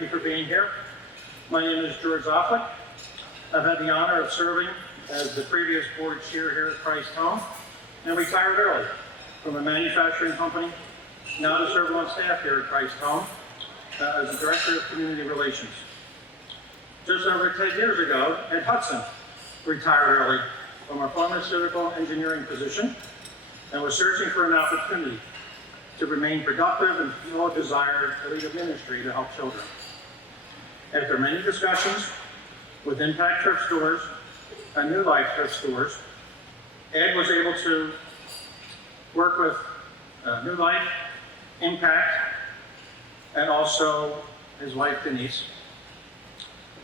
thank you for being here. My name is George Zofflick. I've had the honor of serving as the previous board chair here at Christ Home and retired early from a manufacturing company, now to serve on staff here at Christ Home as the Director of Community Relations. Just over 10 years ago, Ed Hudson retired early from a pharmaceutical engineering position and was searching for an opportunity to remain productive and fulfill a desire to lead a ministry to help children. After many discussions with Impact Thrift Stores and New Life Thrift Stores, Ed was able to work with New Life, Impact, and also his wife Denise.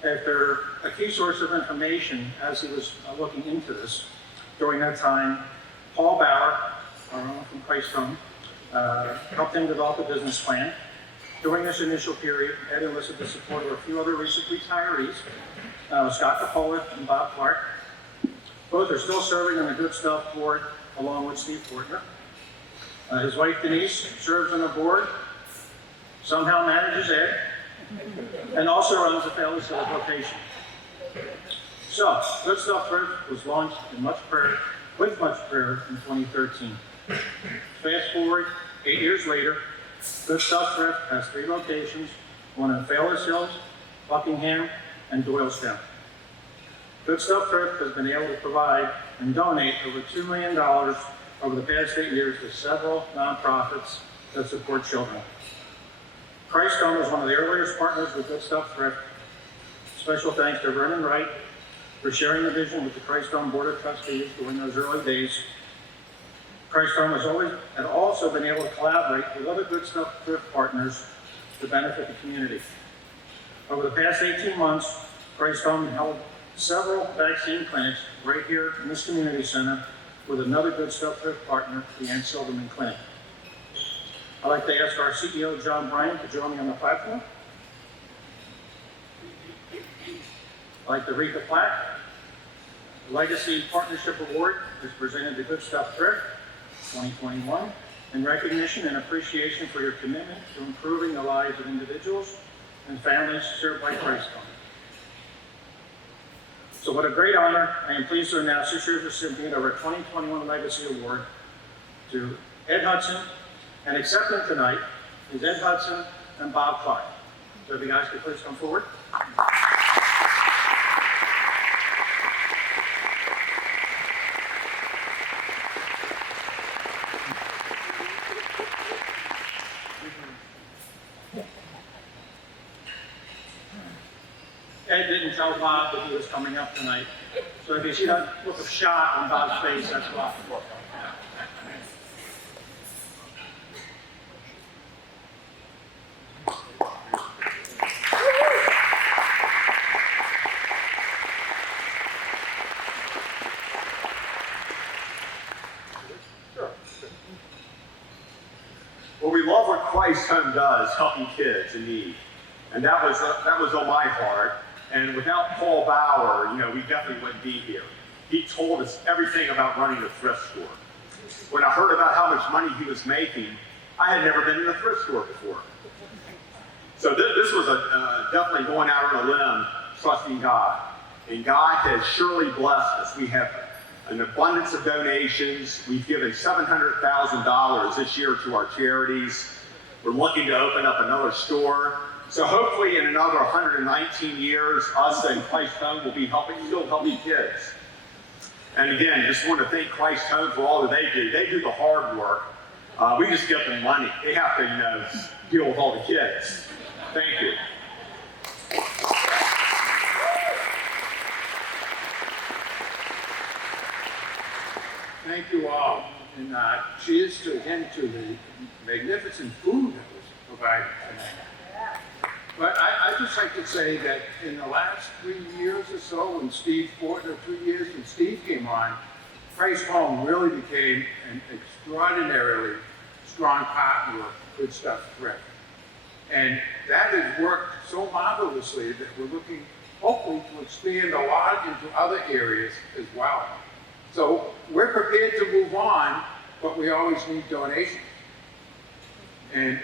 After a key source of information as he was looking into this, during that time, Paul Bauer, our own from Christ Home, helped him develop a business plan. During this initial period, Ed enlisted the support of a few other recent retirees, Scott Capola and Bob Clark. Both are still serving on the Good Stuff board along with Steve Fortner. His wife Denise serves on the board, somehow manages Ed, and also runs the Family Sales location. So, Good Stuff Thrift was launched with much prayer in 2013. Fast forward 8 years later, Good Stuff Thrift has 3 locations, one in Family Hills, Buckingham, and Doylestown. Good Stuff Thrift has been able to provide and donate over $2 million over the past 8 years to several nonprofits that support children. Christ Home is one of the earliest partners with Good Stuff Thrift. Special thanks to Vernon Wright for sharing the vision with the Christ Home Board of Trustees during those early days. Christ Home had also been able to collaborate with other Good Stuff Thrift partners to benefit the community. Over the past 18 months, Christ Home held several vaccine clinics right here in this community center with another Good Stuff Thrift partner, the Ann Silverman Clinic. I'd like to ask our CEO, John Bryant, to join me on the platform. I'd like to read the plaque. The Legacy Partnership Award is presented to Good Stuff Thrift 2021 in recognition and appreciation for your commitment to improving the lives of individuals and families served by Christ Home. So what a great honor. I am pleased to announce this year's recipient of our 2021 Legacy Award to Ed Hudson, and accepting tonight is Ed Hudson and Bob Clark. So if you guys could please come forward. Ed didn't tell Bob that he was coming up tonight. So if you see that look of shock on Bob's face, that's why. Well, we love what Christ Home does, helping kids in need. And that was on my heart. And without Paul Bauer, we definitely wouldn't be here. He told us everything about running a thrift store. When I heard about how much money he was making, I had never been in a thrift store before. So this was definitely going out on a limb, trusting God. And God has surely blessed us. We have an abundance of donations. We've given $700,000 this year to our charities. We're looking to open up another store. So hopefully in another 119 years, us and Christ Home will be still helping kids. And again, just want to thank Christ Home for all that they do. They do the hard work. We just give them money. They have to, deal with all the kids. Thank you. Thank you all, and cheers to the magnificent food that was provided tonight. But I'd just like to say that in the last 3 years or so, when Steve Fortner, 2 years when Steve came on, Christ Home really became an extraordinarily strong partner with Good Stuff Thrift. And that has worked so marvelously that we're looking, hopefully, to expand a lot into other areas as well. So we're prepared to move on, but we always need donations. And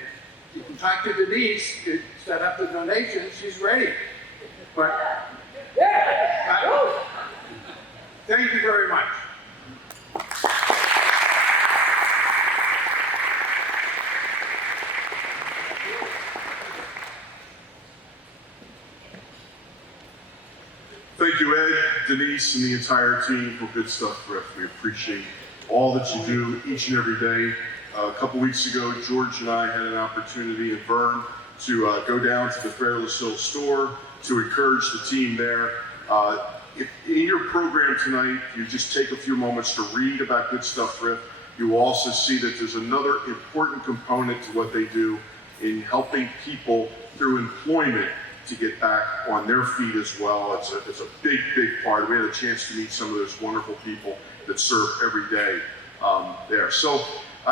You can talk to Denise, to set up the donation, she's ready. But, thank you very much. Thank you, Ed, Denise, and the entire team for Good Stuff Thrift. We appreciate all that you do each and every day. A couple weeks ago, George and I had an opportunity in Vern to go down to the Fairless Hill store to encourage the team there. If in your program tonight, you just take a few moments to read about Good Stuff Thrift, you will also see that there's another important component to what they do in helping people through employment to get back on their feet as well. It's a big, big part. We had a chance to meet some of those wonderful people that serve every day there. So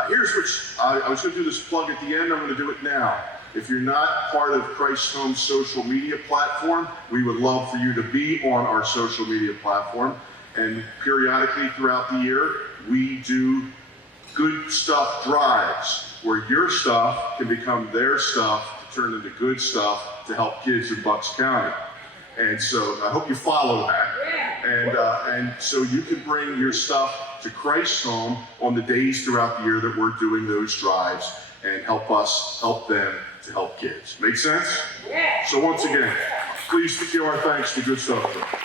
here's what I was going to do this plug at the end. I'm going to do it now. If you're not part of Christ Home's social media platform, we would love for you to be on our social media platform. And periodically throughout the year, we do Good Stuff drives, where your stuff can become their stuff to turn into good stuff to help kids in Bucks County. And so I hope you follow that. And so you can bring your stuff to Christ Home on the days throughout the year that we're doing those drives and help us help them to help kids. Make sense? Yeah. So once again, please give our thanks to Good Stuff.